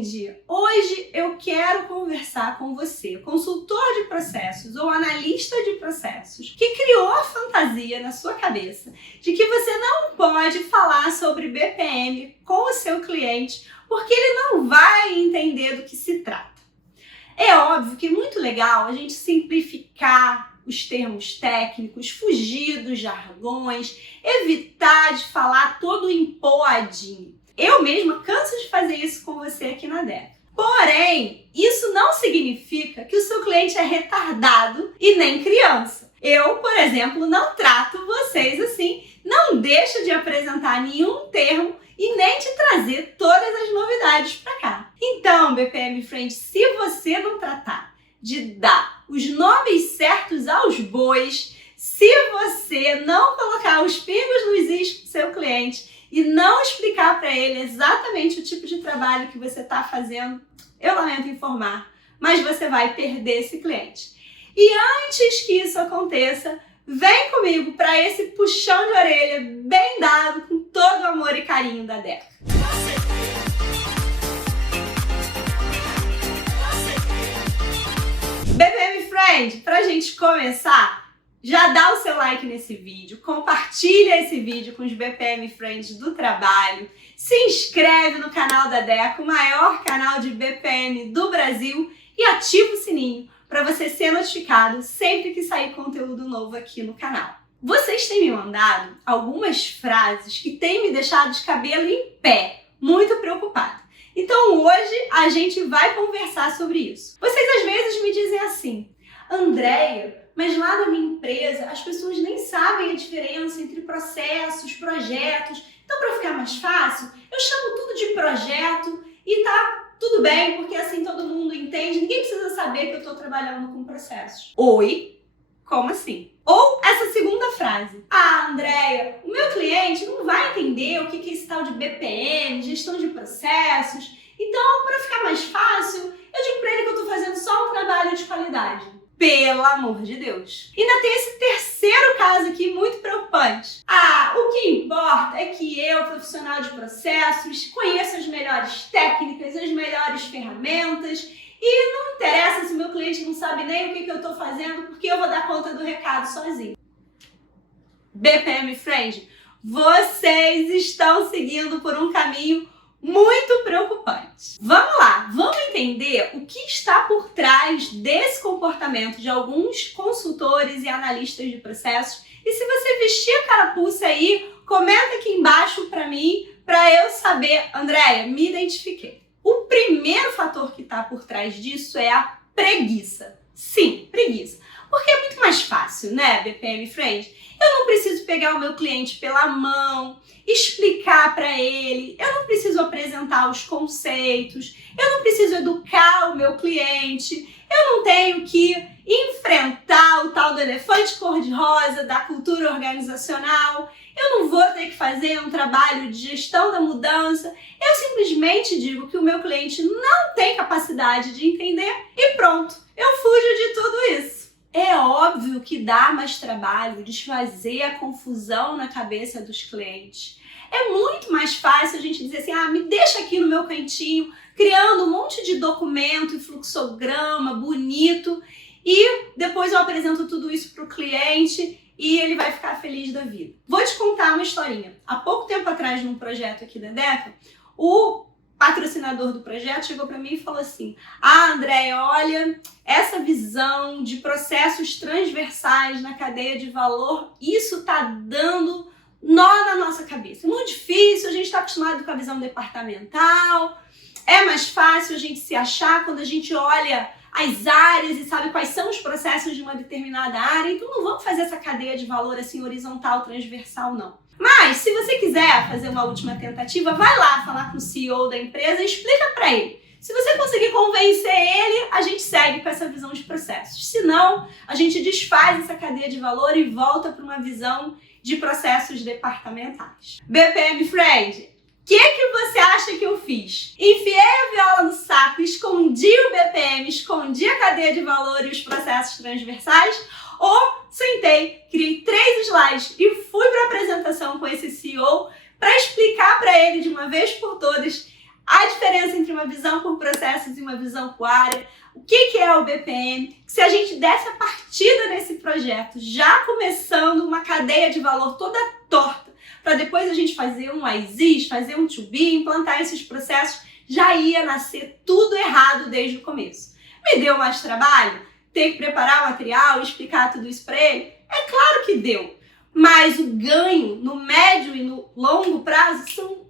Friend! Hoje eu quero conversar com você, consultor de processos ou analista de processos, que criou a fantasia na sua cabeça de que você não pode falar sobre BPM com o seu cliente porque ele não vai entender do que se trata. É óbvio que é muito legal a gente simplificar os termos técnicos, fugir dos jargões, evitar de falar todo empoadinho. Eu mesma canso de fazer isso com você aqui na Deca. Porém, isso não significa que o seu cliente é retardado e nem criança. Eu, por exemplo, não trato vocês assim, não deixo de apresentar nenhum termo e nem de trazer todas as novidades para cá. Então, BPM Friend, se você não tratar de dar os nomes certos aos bois, se você não colocar os pingos nos is do seu cliente e não explicar para ele exatamente o tipo de trabalho que você está fazendo, eu lamento informar, mas você vai perder esse cliente. E antes que isso aconteça, vem comigo para esse puxão de orelha bem dado com todo o amor e carinho da Deca. BPM Friend, pra gente começar, já dá o seu like nesse vídeo, compartilha esse vídeo com os BPM Friends do trabalho, se inscreve no canal da Deca, o maior canal de BPM do Brasil, e ativa o sininho para você ser notificado sempre que sair conteúdo novo aqui no canal. Vocês têm me mandado algumas frases que têm me deixado de cabelo em pé, muito preocupada. Então hoje a gente vai conversar sobre isso. Vocês às vezes me dizem assim: Andréia, mas lá na minha empresa as pessoas nem sabem a diferença entre processos, projetos. Então, para ficar mais fácil, eu chamo tudo de projeto e tá tudo bem, porque assim todo mundo entende. Ninguém precisa saber que eu estou trabalhando com processos. Oi? Como assim? Ou essa segunda frase: ah, Andréia, o meu cliente não vai entender o que é esse tal de BPM, gestão de processos. Então, para ficar mais fácil, eu digo para ele que eu estou fazendo só um trabalho de qualidade. Pelo amor de Deus. E ainda tem esse terceiro caso aqui muito preocupante. Ah, o que importa é que eu, profissional de processos, conheço as melhores técnicas, as melhores ferramentas e não interessa se meu cliente não sabe nem o que eu estou fazendo porque eu vou dar conta do recado sozinho. BPM Friend, vocês estão seguindo por um caminho muito preocupante. Vamos lá, vamos entender o que está por trás desse comportamento de alguns consultores e analistas de processos. E se você vestir a carapuça aí, comenta aqui embaixo para mim, para eu saber, Andréia, me identifiquei. O primeiro fator que está por trás disso é a preguiça. Sim, preguiça. Porque é muito mais fácil, né, BPM Friend? Eu não preciso pegar o meu cliente pela mão, explicar para ele, eu não preciso apresentar os conceitos, eu não preciso educar o meu cliente, eu não tenho que enfrentar o tal do elefante cor-de-rosa da cultura organizacional, eu não vou ter que fazer um trabalho de gestão da mudança, eu simplesmente digo que o meu cliente não tem capacidade de entender e pronto, eu fujo de tudo isso. É óbvio que dá mais trabalho desfazer a confusão na cabeça dos clientes. É muito mais fácil a gente dizer assim: ah, me deixa aqui no meu cantinho, criando um monte de documento e fluxograma bonito, e depois eu apresento tudo isso para o cliente e ele vai ficar feliz da vida. Vou te contar uma historinha. Há pouco tempo atrás, num projeto aqui da Deca, o patrocinador do projeto chegou para mim e falou assim: ah, Andréia, olha, essa visão de processos transversais na cadeia de valor, isso tá dando nó na nossa cabeça. É muito difícil, a gente está acostumado com a visão departamental, é mais fácil a gente se achar quando a gente olha as áreas e sabe quais são os processos de uma determinada área, então não vamos fazer essa cadeia de valor assim horizontal, transversal, não. Mas, se você quiser fazer uma última tentativa, vai lá falar com o CEO da empresa e explica para ele. Se você conseguir convencer ele, a gente segue com essa visão de processos. Se não, a gente desfaz essa cadeia de valor e volta para uma visão de processos departamentais. BPM Friend, o que você acha que eu fiz? Enfiei a viola no saco, escondi o BPM, escondi a cadeia de valor e os processos transversais? Ou sentei, criei 3 slides e fui para a apresentação com esse CEO para explicar para ele de uma vez por todas a diferença entre uma visão por processos e uma visão por área, o que é o BPM. Se a gente desse a partida nesse projeto, já começando uma cadeia de valor toda torta, para depois a gente fazer um as-is, fazer um to-be, implantar esses processos, já ia nascer tudo errado desde o começo. Me deu mais trabalho? Ter que preparar o material e explicar tudo isso para ele? É claro que deu, mas o ganho no médio e no longo prazo são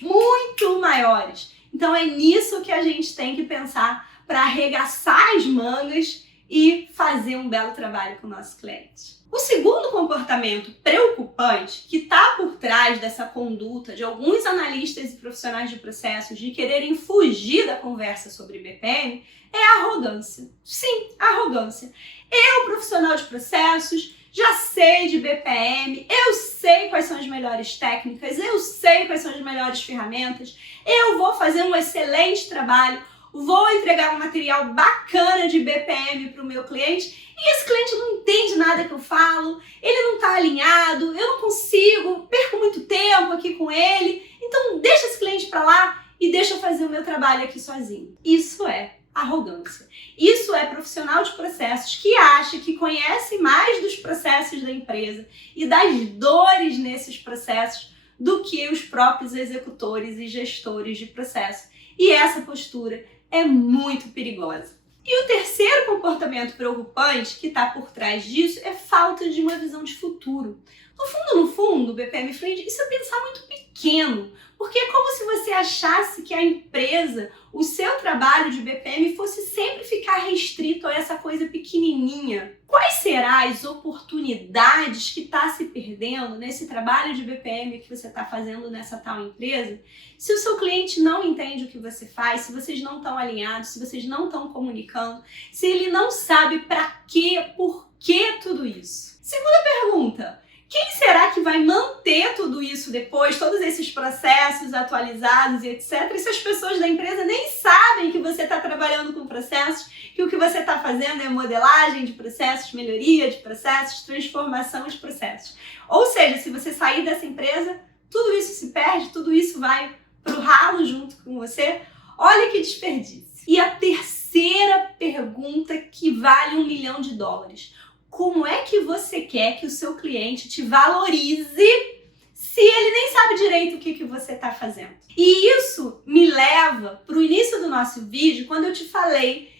muito maiores. Então é nisso que a gente tem que pensar para arregaçar as mangas e fazer um belo trabalho com o nosso cliente. O segundo comportamento preocupante que está por trás dessa conduta de alguns analistas e profissionais de processos de quererem fugir da conversa sobre BPM é a arrogância. Sim, a arrogância. Eu, profissional de processos, já sei de BPM, eu sei quais são as melhores técnicas, eu sei quais são as melhores ferramentas, eu vou fazer um excelente trabalho, vou entregar um material bacana de BPM para o meu cliente e esse cliente não entende nada que eu falo, ele não está alinhado, eu não consigo, perco muito tempo aqui com ele, então deixa esse cliente para lá e deixa eu fazer o meu trabalho aqui sozinho. Isso é arrogância. Isso é profissional de processos que acha que conhece mais dos processos da empresa e das dores nesses processos do que os próprios executores e gestores de processo. E essa postura é muito perigosa. E o terceiro comportamento preocupante que está por trás disso é falta de uma visão de futuro. No fundo, BPM Friend, isso é pensar muito pequeno, porque é como se você achasse que a empresa, o seu trabalho de BPM fosse sempre ficar restrito a essa coisa pequenininha. Quais serão as oportunidades que está se perdendo nesse trabalho de BPM que você está fazendo nessa tal empresa, se o seu cliente não entende o que você faz, se vocês não estão alinhados, se vocês não estão comunicando, se ele não sabe para quê, por que tudo isso? Segunda pergunta. Quem será que vai manter tudo isso depois, todos esses processos atualizados e etc? E se as pessoas da empresa nem sabem que você está trabalhando com processos, que o que você está fazendo é modelagem de processos, melhoria de processos, transformação de processos. Ou seja, se você sair dessa empresa, tudo isso se perde, tudo isso vai para o ralo junto com você. Olha que desperdício. E a terceira pergunta que vale $1 milhão. Como é que você quer que o seu cliente te valorize se ele nem sabe direito o que você está fazendo? E isso me leva para o início do nosso vídeo, quando eu te falei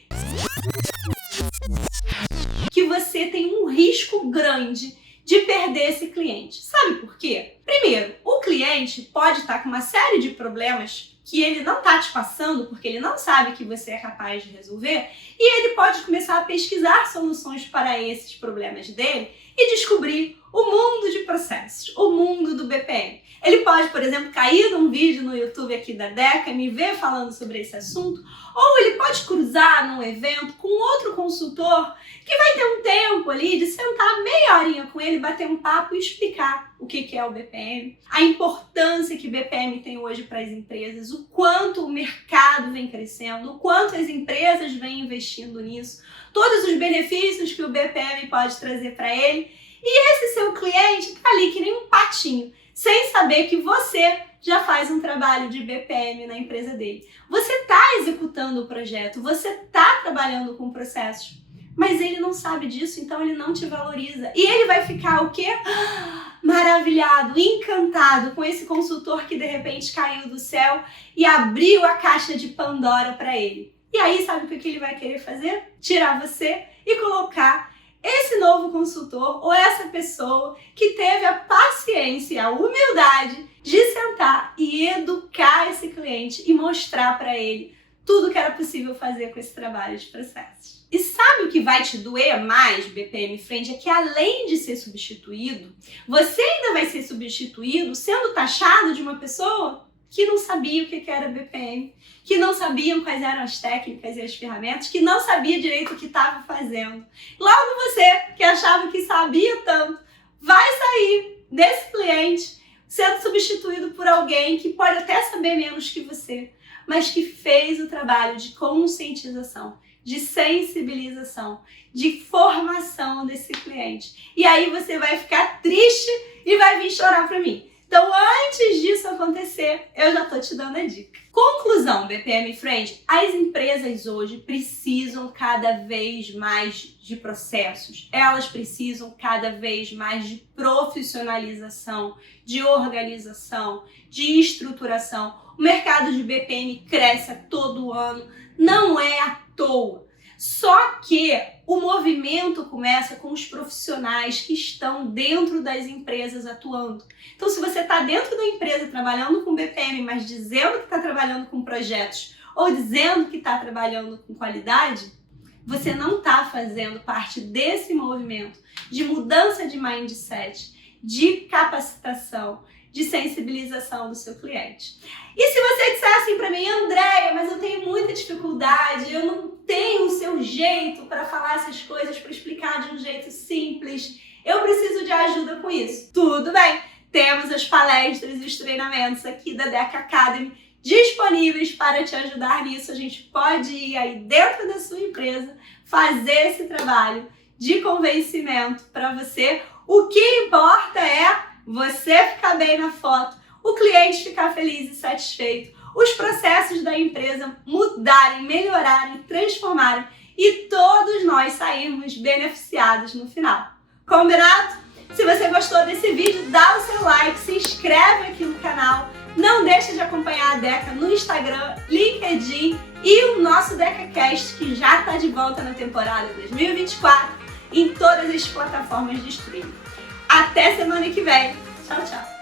que você tem um risco grande de perder esse cliente. Sabe por quê? Primeiro, o cliente pode estar com uma série de problemas que ele não está te passando porque ele não sabe que você é capaz de resolver e ele pode começar a pesquisar soluções para esses problemas dele e descobrir o mundo de processos, o mundo do BPM. Ele pode, por exemplo, cair num vídeo no YouTube aqui da Deca e me ver falando sobre esse assunto, ou ele pode cruzar num evento com outro consultor que vai ter um tempo ali de sentar meia horinha com ele, bater um papo e explicar o que é o BPM, a importância que BPM tem hoje para as empresas, o quanto o mercado vem crescendo, o quanto as empresas vêm investindo nisso, todos os benefícios que o BPM pode trazer para ele. E esse seu cliente está ali que nem um patinho, sem saber que você já faz um trabalho de BPM na empresa dele. Você está executando o projeto, você está trabalhando com processos, mas ele não sabe disso, então ele não te valoriza. E ele vai ficar o quê? Maravilhado, encantado com esse consultor que de repente caiu do céu e abriu a caixa de Pandora para ele. E aí, sabe o que ele vai querer fazer? Tirar você e colocar esse novo consultor ou essa pessoa que teve a paciência e a humildade de sentar e educar esse cliente e mostrar para ele tudo que era possível fazer com esse trabalho de processos. E sabe o que vai te doer mais, BPM Friend? É que além de ser substituído, você ainda vai ser substituído sendo taxado de uma pessoa que não sabia o que era BPM, que não sabiam quais eram as técnicas e as ferramentas, que não sabia direito o que estava fazendo. Logo você, que achava que sabia tanto, vai sair desse cliente sendo substituído por alguém que pode até saber menos que você, mas que fez o trabalho de conscientização, de sensibilização, de formação desse cliente. E aí você vai ficar triste e vai vir chorar para mim. Então, antes disso acontecer, eu já tô te dando a dica. Conclusão, BPM Friend, as empresas hoje precisam cada vez mais de processos. Elas precisam cada vez mais de profissionalização, de organização, de estruturação. O mercado de BPM cresce a todo ano, não é à toa. Só que o movimento começa com os profissionais que estão dentro das empresas atuando. Então, se você está dentro da empresa trabalhando com BPM, mas dizendo que está trabalhando com projetos ou dizendo que está trabalhando com qualidade, você não está fazendo parte desse movimento de mudança de mindset, de capacitação, de sensibilização do seu cliente. E se você disser assim para mim, Andréia, mas eu tenho muita dificuldade, eu não tenho o seu jeito para falar essas coisas, para explicar de um jeito simples, eu preciso de ajuda com isso. Tudo bem, temos as palestras e os treinamentos aqui da DECA Academy disponíveis para te ajudar nisso. A gente pode ir aí dentro da sua empresa, fazer esse trabalho de convencimento para você. O que importa é você ficar bem na foto, o cliente ficar feliz e satisfeito, os processos da empresa mudarem, melhorarem, transformarem e todos nós sairmos beneficiados no final. Combinado? Se você gostou desse vídeo, dá o seu like, se inscreve aqui no canal, não deixa de acompanhar a Deca no Instagram, LinkedIn e o nosso DecaCast, que já está de volta na temporada 2024 em todas as plataformas de streaming. Até semana que vem. Tchau, tchau.